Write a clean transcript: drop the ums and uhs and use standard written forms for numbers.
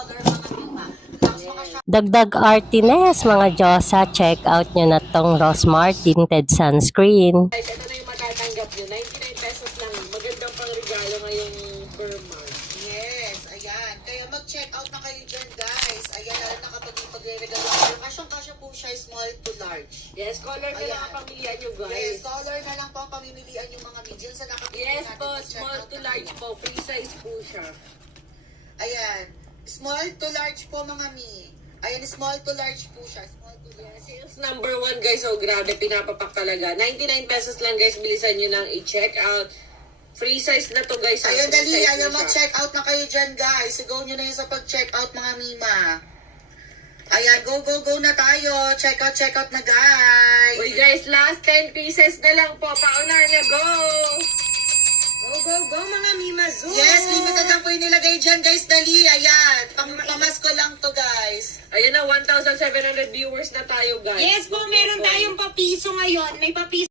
color mga mima. Tapos Dagdag artiness mga Diyosa, check out nyo na tong Rosmart Tinted Sunscreen. Guys, ito na yung matatanggap nyo. 99 pesos lang. Magandang pang regalo ngayong per month. yes, ayan. Kaya mag-check out na kayo dyan, guys. Ayan, lalo na kapag pagre-regalo kayo. Kasyang-kasya po siya, small to large. Yes, color na Ayan. lang ang pamilya nyo, Yes, guys. color na lang po ang pamimilian yung mga medium sa nakapili Yes natin. po, Check small out to na large kayo. po. Free size po siya. Ayan. Small to large po mga mi. Ayan, small to large po siya. Small to large. Sales number 1 guys, oh grabe, pinapapak talaga. 99 pesos lang guys, bilisan nyo lang i-check out. Free size na to guys. Ayun, Free dali. size na Ayan, siya. mag-check out na kayo dyan, guys. Sigaw nyo na yun sa pag-check out, mga mima. Ayan, go, go, go na tayo. Check out na, guys. Uy guys, last 10 pieces na lang po. Paunahan na, go! Go, mga Mima Zoo! Yes, limited lang po yung nilagay dyan, guys. Dali, ayan. Pamasko lang to, guys. Ayan na, 1,700 viewers na tayo guys. Yes po, meron tayong papiso ngayon. May papiso